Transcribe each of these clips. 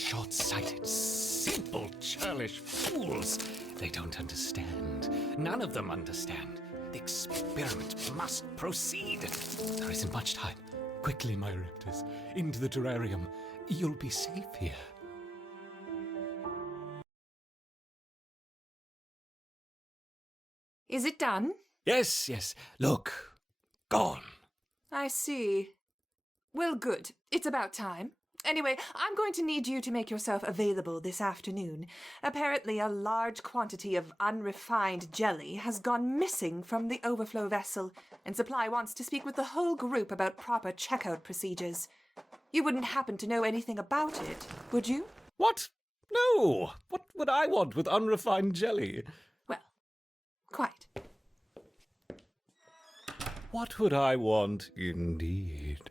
Short-sighted, simple, churlish fools. They don't understand. None of them understand. The experiment must proceed. There isn't much time. Quickly, my raptors. Into the terrarium. You'll be safe here. Is it done? Yes. Look. Gone. I see. Well, good. It's about time. Anyway, I'm going to need you to make yourself available this afternoon. Apparently, a large quantity of unrefined jelly has gone missing from the overflow vessel, and Supply wants to speak with the whole group about proper checkout procedures. You wouldn't happen to know anything about it, would you? What? No! What would I want with unrefined jelly? Well, quite. What would I want, indeed?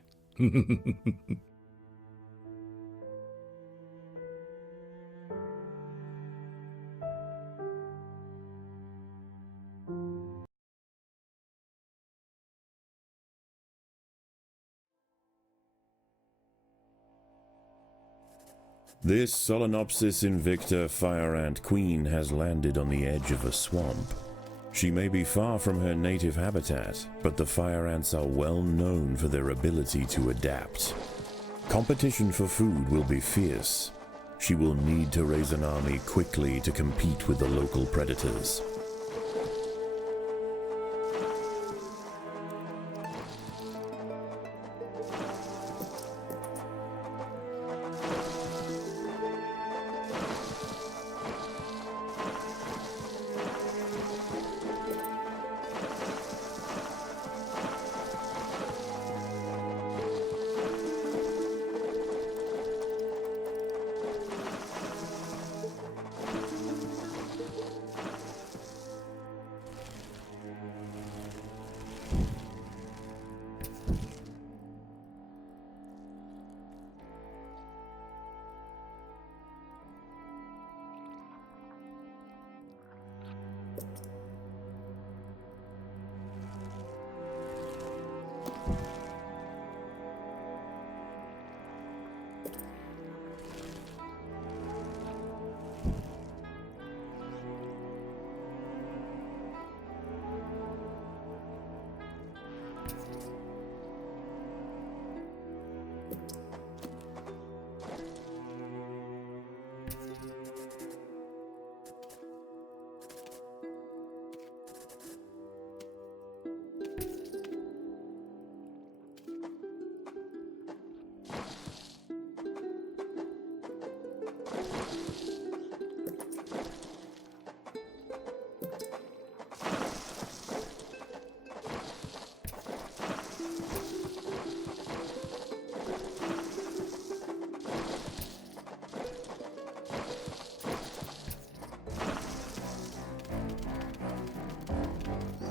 This Solenopsis invicta fire ant queen has landed on the edge of a swamp. She may be far from her native habitat, but the fire ants are well known for their ability to adapt. Competition for food will be fierce. She will need to raise an army quickly to compete with the local predators.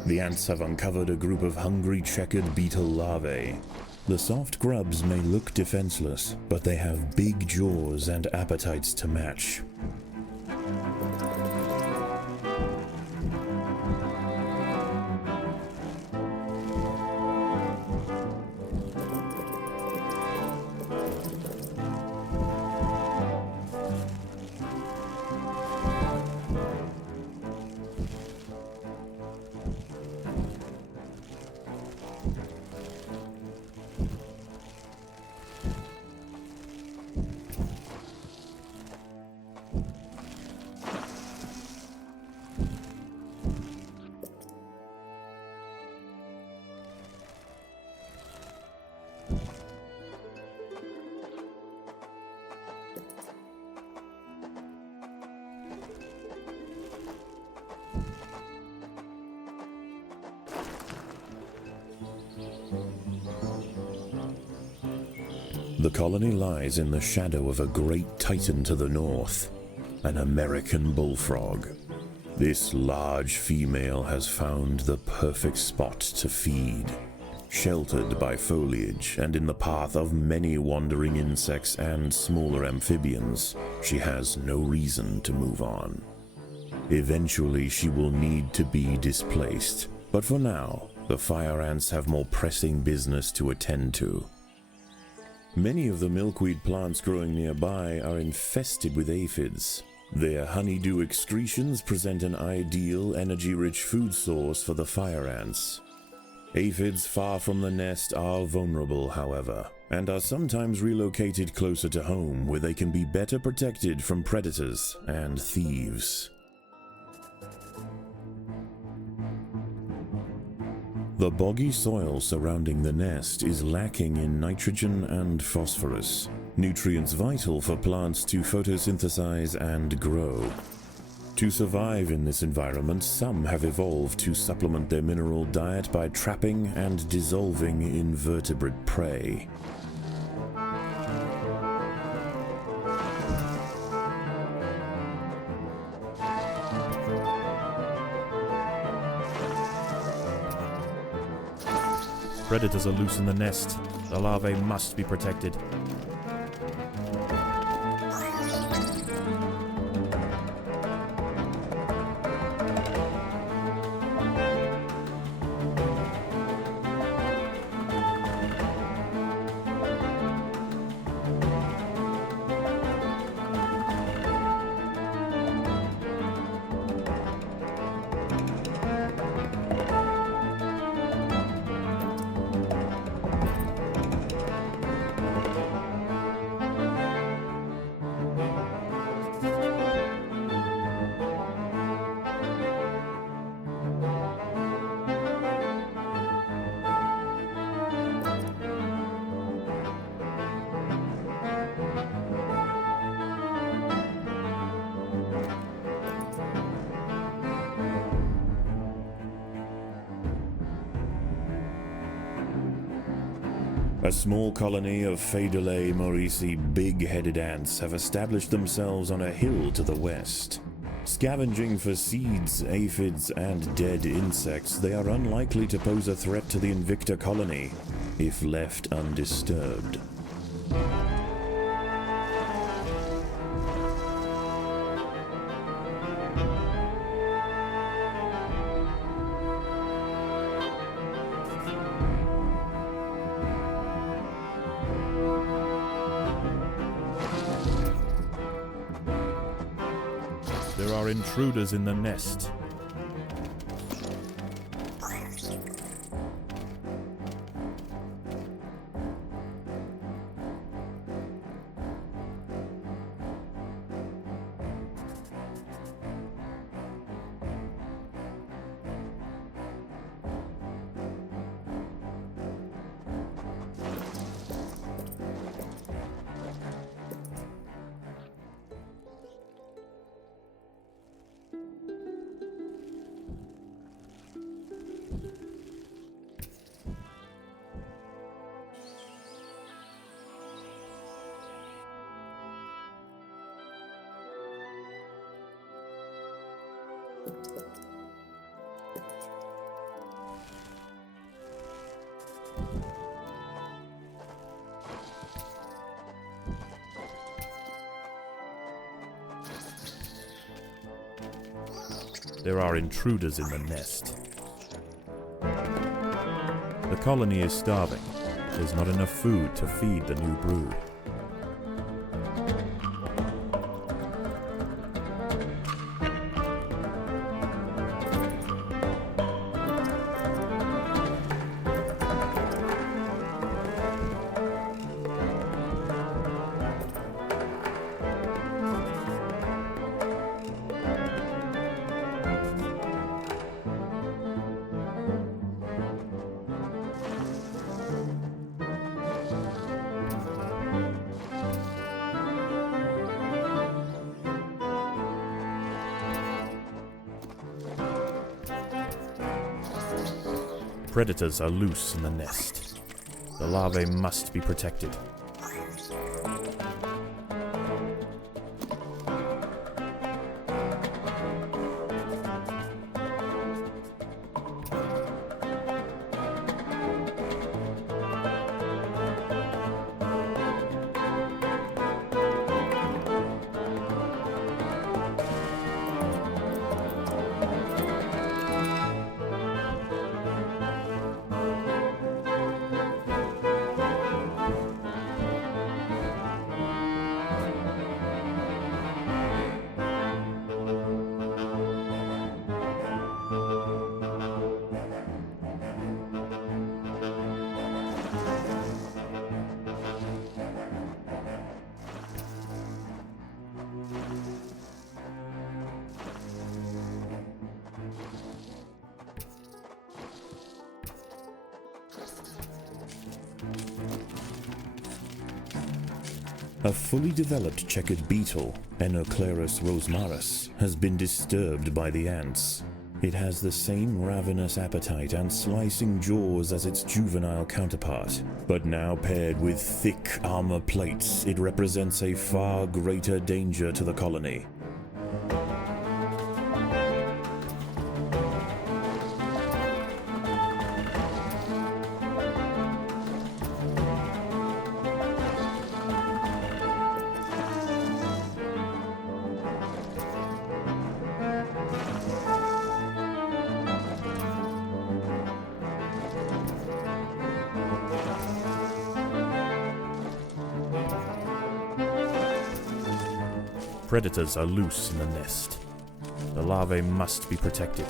The ants have uncovered a group of hungry checkered beetle larvae. The soft grubs may look defenseless, but they have big jaws and appetites to match. The colony lies in the shadow of a great titan to the north, an American bullfrog. This large female has found the perfect spot to feed. Sheltered by foliage and in the path of many wandering insects and smaller amphibians, she has no reason to move on. Eventually she will need to be displaced, but for now, the fire ants have more pressing business to attend to. Many of the milkweed plants growing nearby are infested with aphids. Their honeydew excretions present an ideal, energy-rich food source for the fire ants. Aphids far from the nest are vulnerable, however, and are sometimes relocated closer to home where they can be better protected from predators and thieves. The boggy soil surrounding the nest is lacking in nitrogen and phosphorus, nutrients vital for plants to photosynthesize and grow. To survive in this environment, some have evolved to supplement their mineral diet by trapping and dissolving invertebrate prey. Predators are loose in the nest. The larvae must be protected. A small colony of Phaedulae maurici big-headed ants have established themselves on a hill to the west. Scavenging for seeds, aphids, and dead insects, they are unlikely to pose a threat to the Invicta colony if left undisturbed. There are intruders in the nest. There are intruders in the nest. The colony is starving. There's not enough food to feed the new brood. Predators are loose in the nest. The larvae must be protected. A fully developed checkered beetle, Enoclerus rosmarus, has been disturbed by the ants. It has the same ravenous appetite and slicing jaws as its juvenile counterpart, but now paired with thick armor plates, it represents a far greater danger to the colony. Predators are loose in the nest. The larvae must be protected.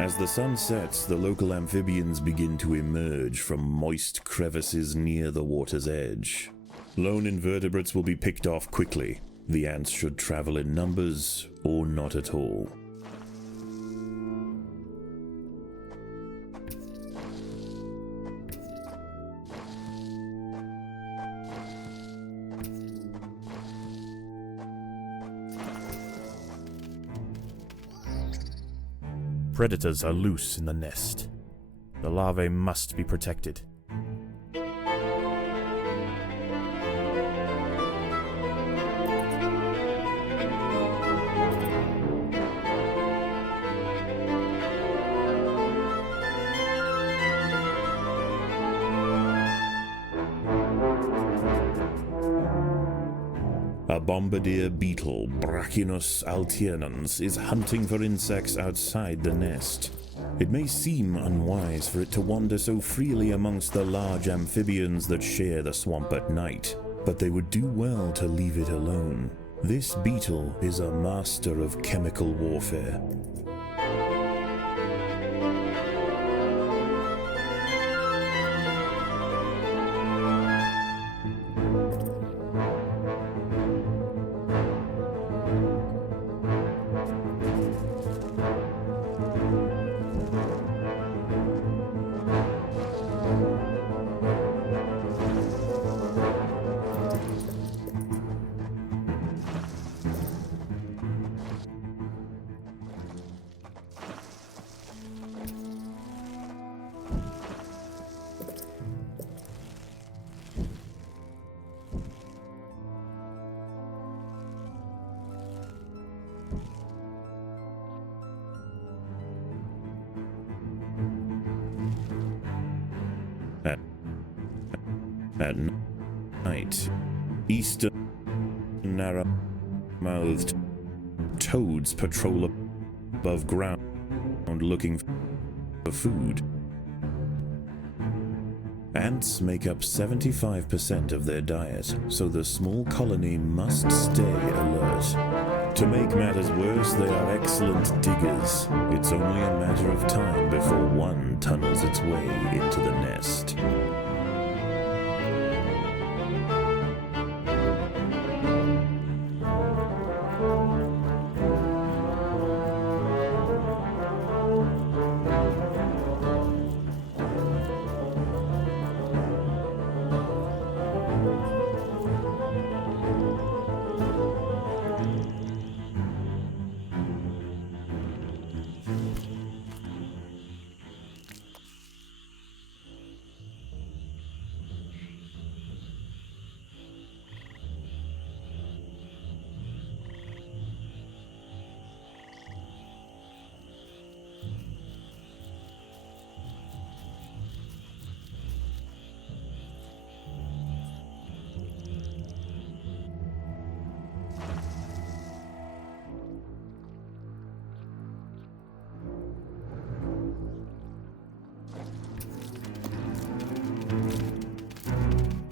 As the sun sets, the local amphibians begin to emerge from moist crevices near the water's edge. Lone invertebrates will be picked off quickly. The ants should travel in numbers or not at all. Predators are loose in the nest. The larvae must be protected. A bombardier beetle, Brachinus alternans, is hunting for insects outside the nest. It may seem unwise for it to wander so freely amongst the large amphibians that share the swamp at night, but they would do well to leave it alone. This beetle is a master of chemical warfare. At night, eastern narrow-mouthed toads patrol above ground looking for food. Ants make up 75% of their diet, so the small colony must stay alert. To make matters worse, they are excellent diggers. It's only a matter of time before one tunnels its way into the nest.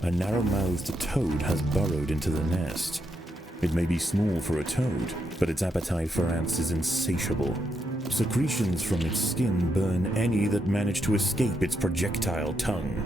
a narrow-mouthed toad has burrowed into the nest. It may be small for a toad, but its appetite for ants is insatiable. Secretions from its skin burn any that manage to escape its projectile tongue.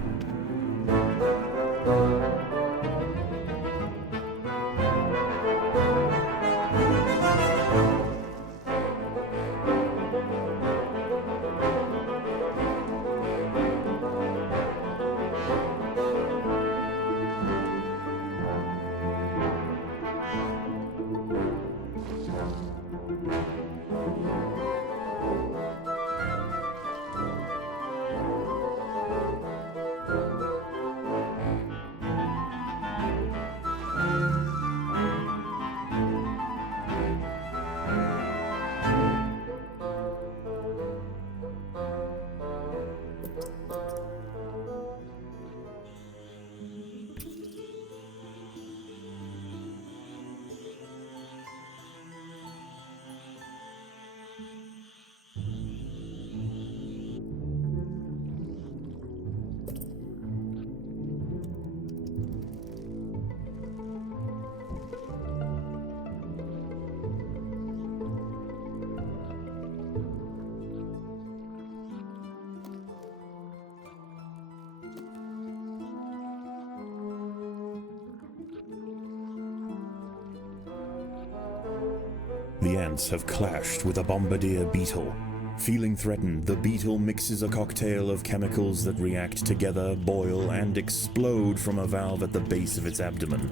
The ants have clashed with a bombardier beetle. Feeling threatened, the beetle mixes a cocktail of chemicals that react together, boil, and explode from a valve at the base of its abdomen.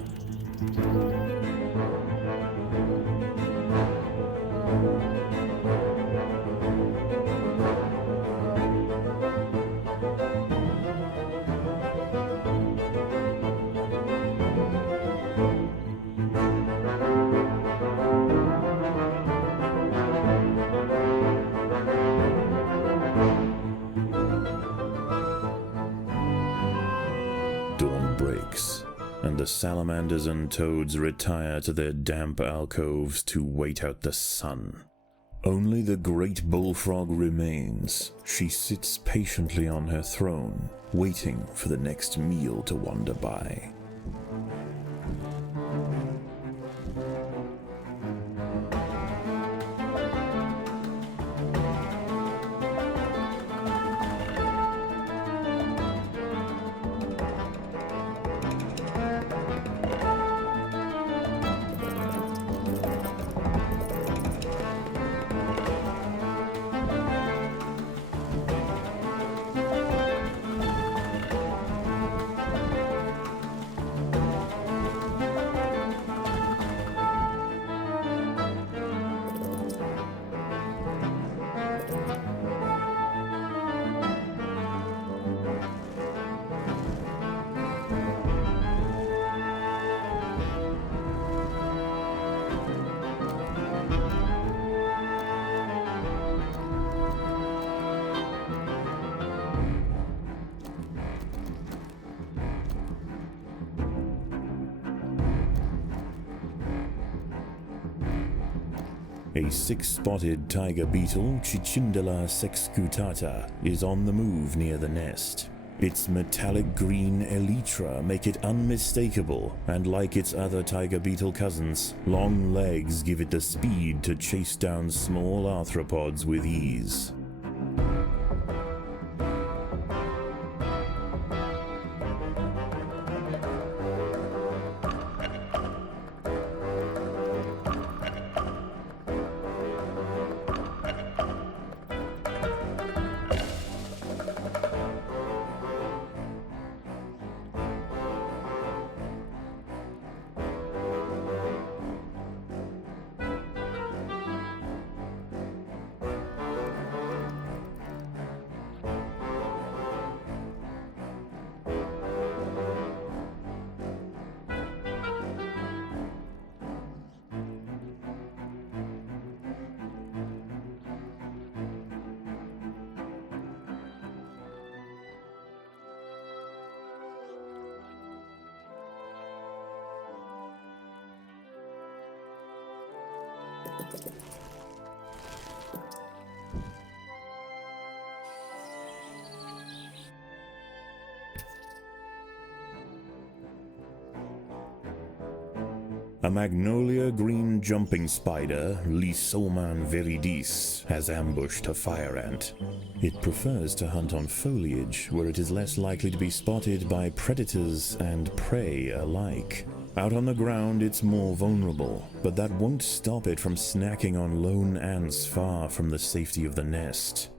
Dawn breaks, and the salamanders and toads retire to their damp alcoves to wait out the sun. Only the great bullfrog remains. She sits patiently on her throne, waiting for the next meal to wander by. A six-spotted tiger beetle, Cicindela sexcutata, is on the move near the nest. Its metallic green elytra make it unmistakable, and like its other tiger beetle cousins, long legs give it the speed to chase down small arthropods with ease. magnolia green jumping spider, Lysoman viridis, has ambushed a fire ant. It prefers to hunt on foliage, where it is less likely to be spotted by predators and prey alike. Out on the ground, it's more vulnerable, but that won't stop it from snacking on lone ants far from the safety of the nest.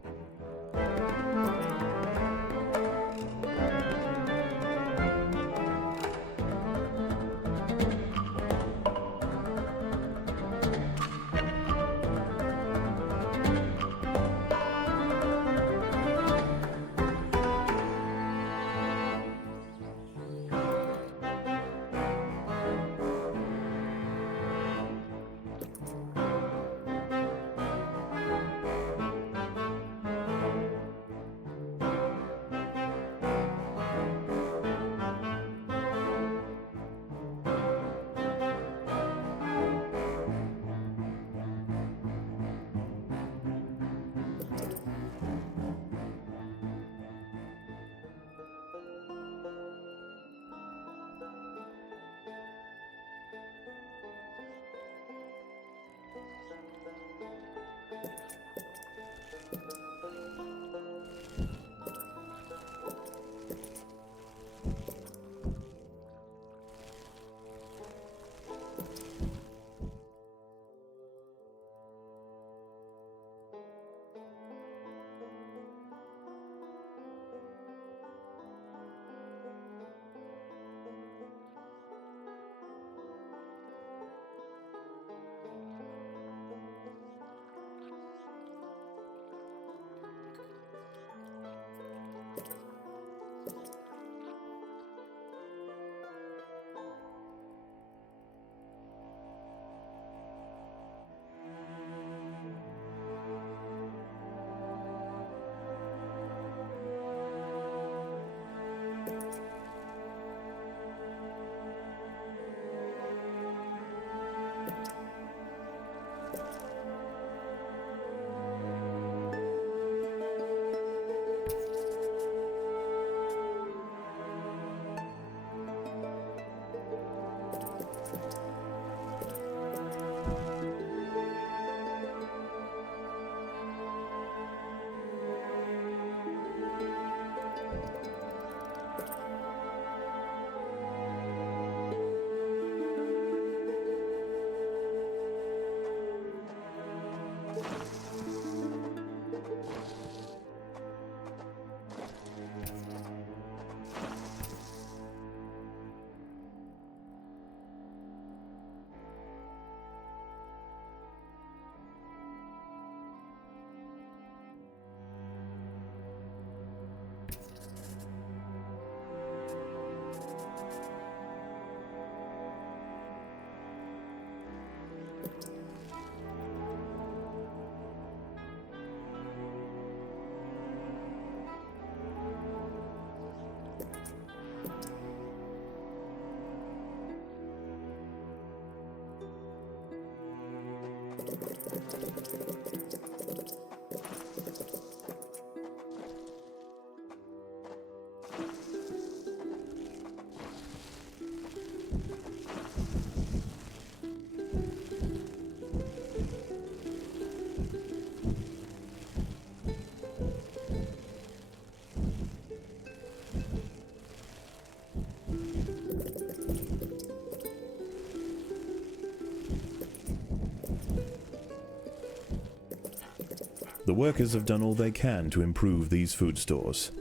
The workers have done all they can to improve these food stores.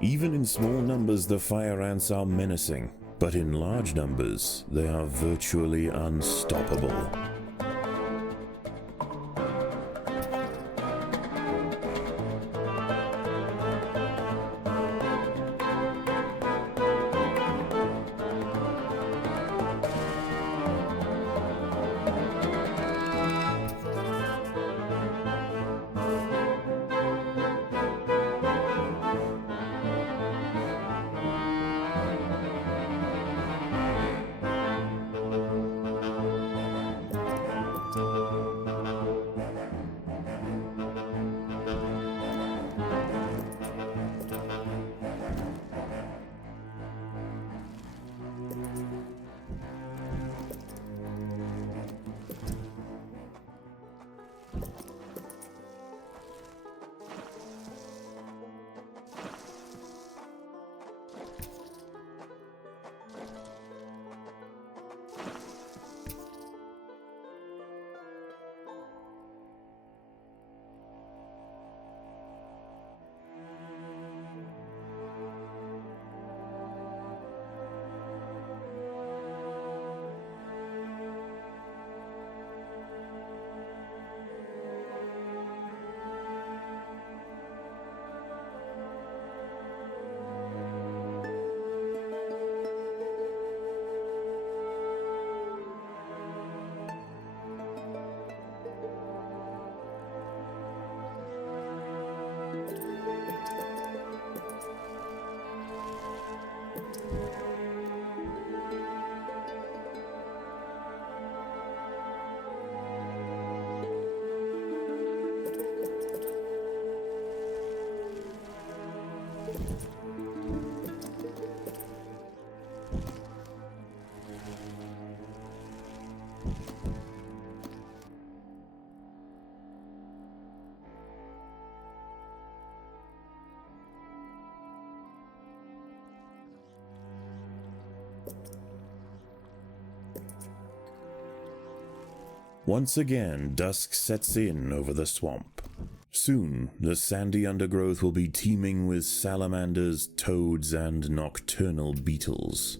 Even in small numbers, the fire ants are menacing, but in large numbers, they are virtually unstoppable. Once again, dusk sets in over the swamp. Soon, the sandy undergrowth will be teeming with salamanders, toads, and nocturnal beetles.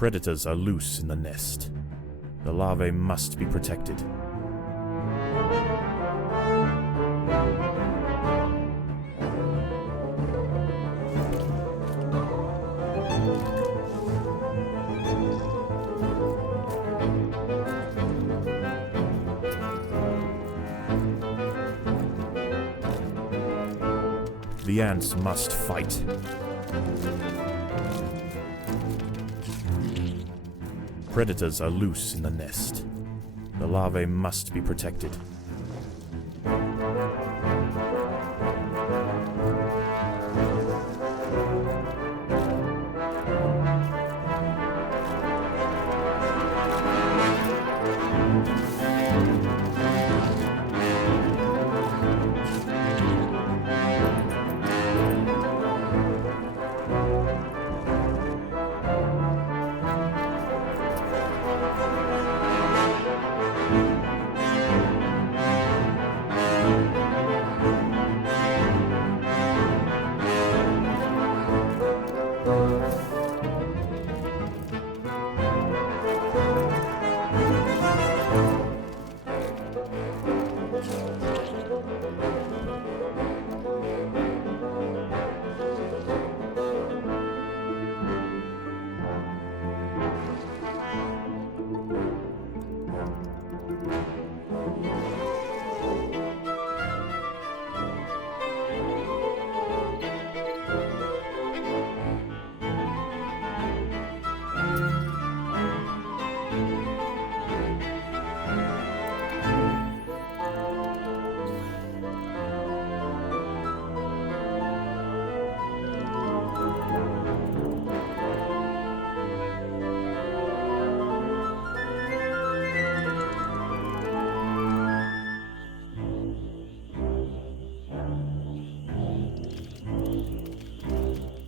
Predators are loose in the nest. The larvae must be protected. The ants must fight. Predators are loose in the nest. The larvae must be protected.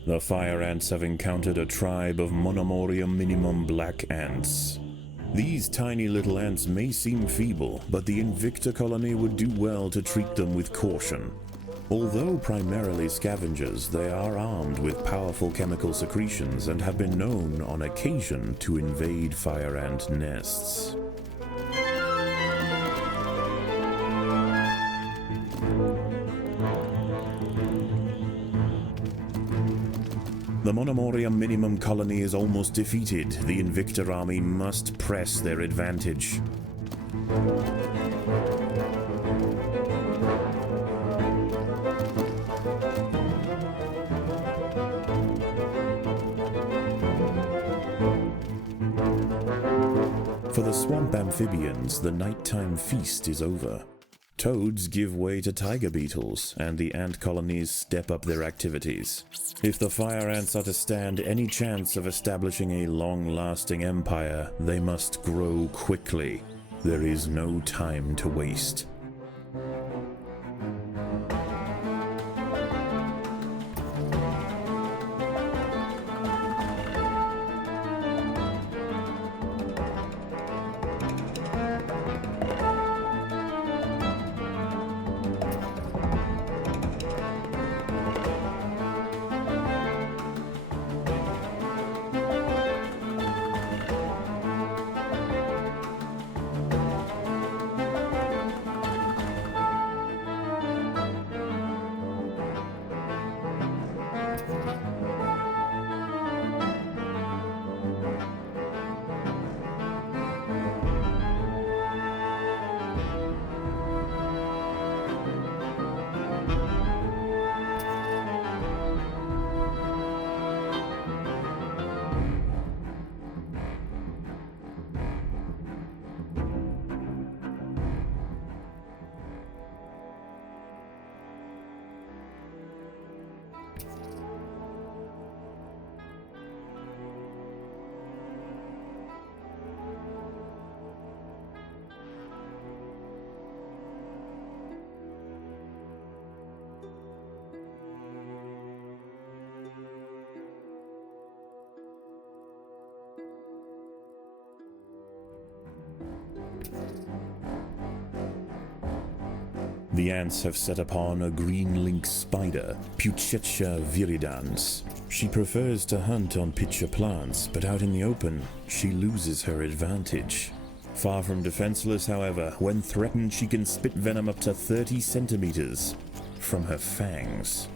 The fire ants have encountered a tribe of Monomorium minimum black ants. These tiny little ants may seem feeble, but the Invicta colony would do well to treat them with caution. Although primarily scavengers, they are armed with powerful chemical secretions and have been known on occasion to invade fire ant nests. The Monomorium minimum colony is almost defeated. The Invicta army must press their advantage. For the swamp amphibians, the nighttime feast is over. Toads give way to tiger beetles, and the ant colonies step up their activities. If the fire ants are to stand any chance of establishing a long-lasting empire, they must grow quickly. There is no time to waste. The ants have set upon a green lynx spider, Puccetia viridans. She prefers to hunt on pitcher plants, but out in the open, she loses her advantage. Far from defenseless, however, when threatened she can spit venom up to 30 centimeters from her fangs.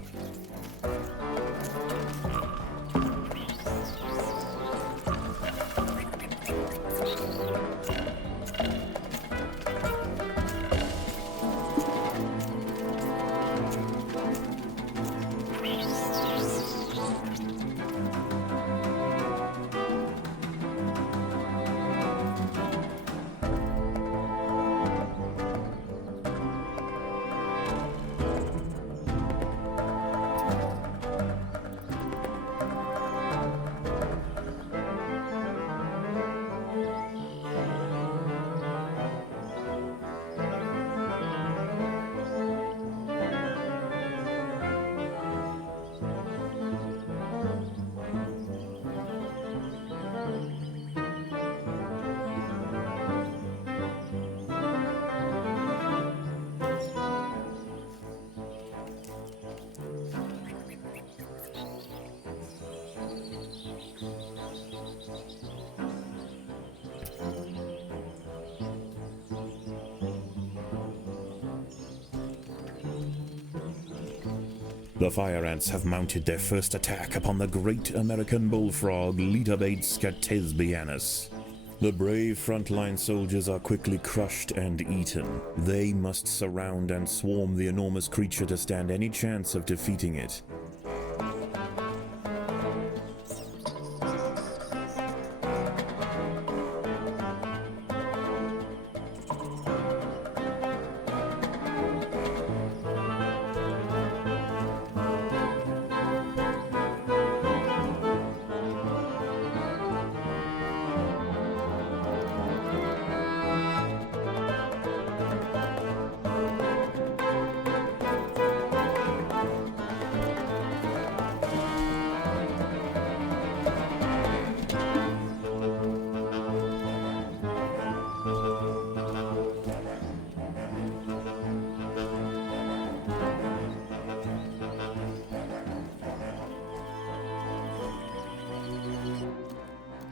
The fire ants have mounted their first attack upon the great American bullfrog, Litabates scatesbianus. The brave frontline soldiers are quickly crushed and eaten. They must surround and swarm the enormous creature to stand any chance of defeating it.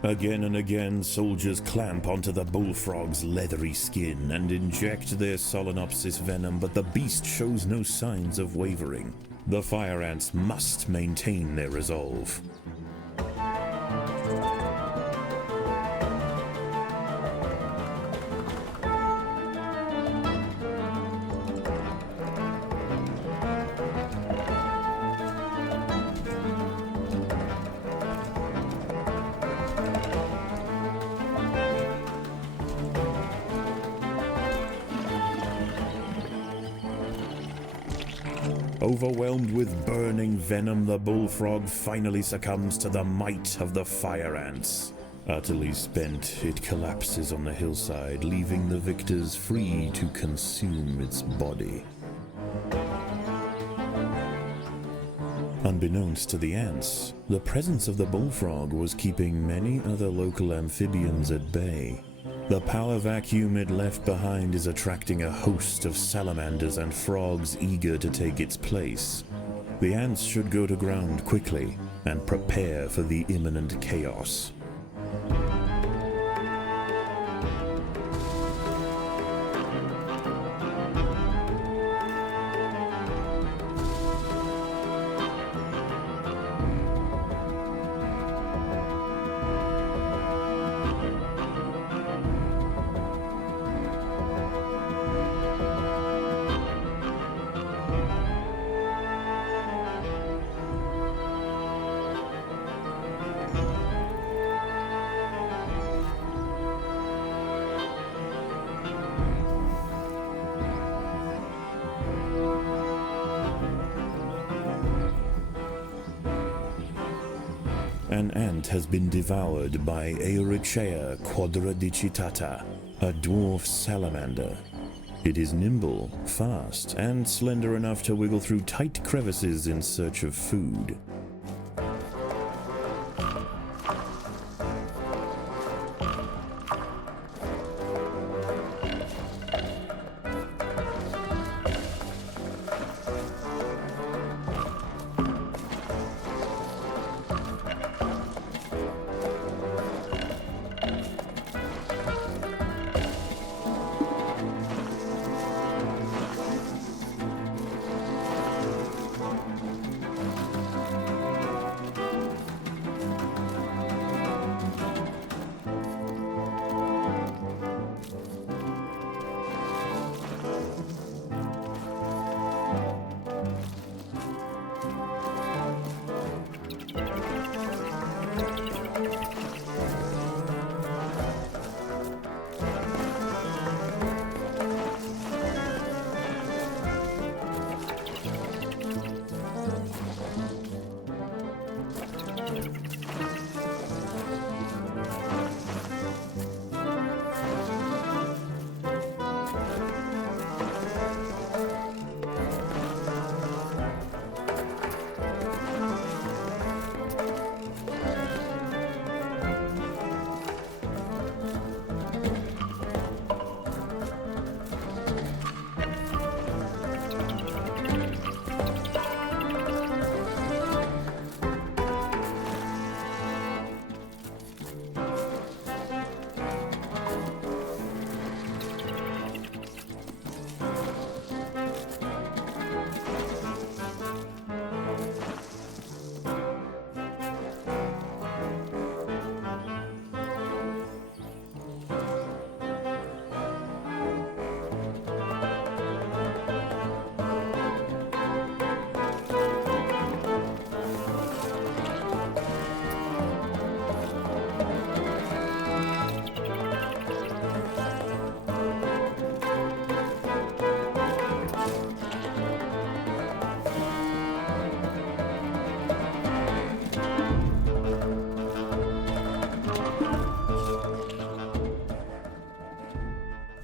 Again and again, soldiers clamp onto the bullfrog's leathery skin and inject their Solenopsis venom, but the beast shows no signs of wavering. The fire ants must maintain their resolve. Overwhelmed with burning venom, the bullfrog finally succumbs to the might of the fire ants. Utterly spent, it collapses on the hillside, leaving the victors free to consume its body. Unbeknownst to the ants, the presence of the bullfrog was keeping many other local amphibians at bay. The power vacuum it left behind is attracting a host of salamanders and frogs eager to take its place. The ants should go to ground quickly and prepare for the imminent chaos. An ant has been devoured by Eurichea quadradicitata, a dwarf salamander. It is nimble, fast, and slender enough to wiggle through tight crevices in search of food.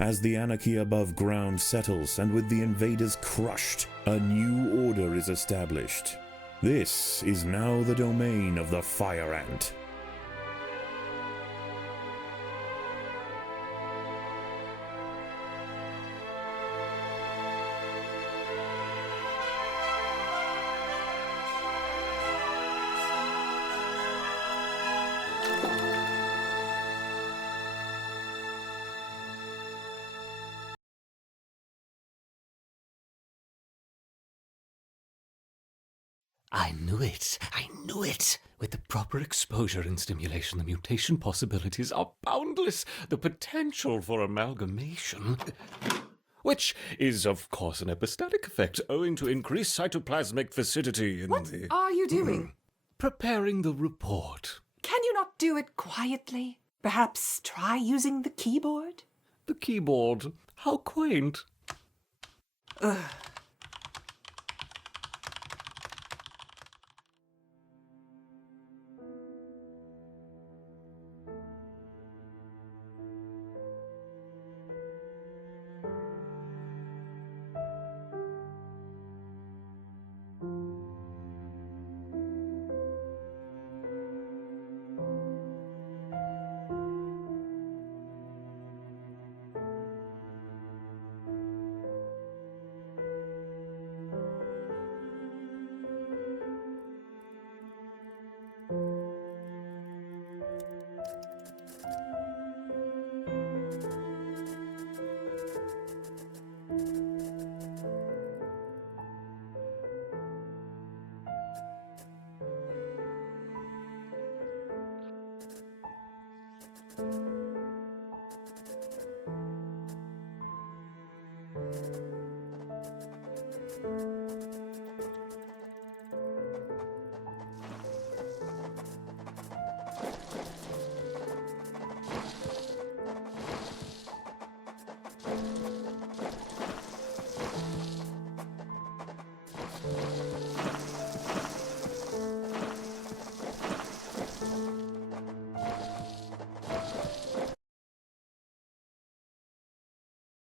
As the anarchy above ground settles and with the invaders crushed, a new order is established. This is now the domain of the Fire Ant. I knew it. I knew it. With the proper exposure and stimulation, the mutation possibilities are boundless. The potential for amalgamation, which is, of course, an epistatic effect owing to increased cytoplasmic viscidity in What the... are you doing? Preparing the report. Can you not do it quietly? Perhaps try using the keyboard? The keyboard. How quaint.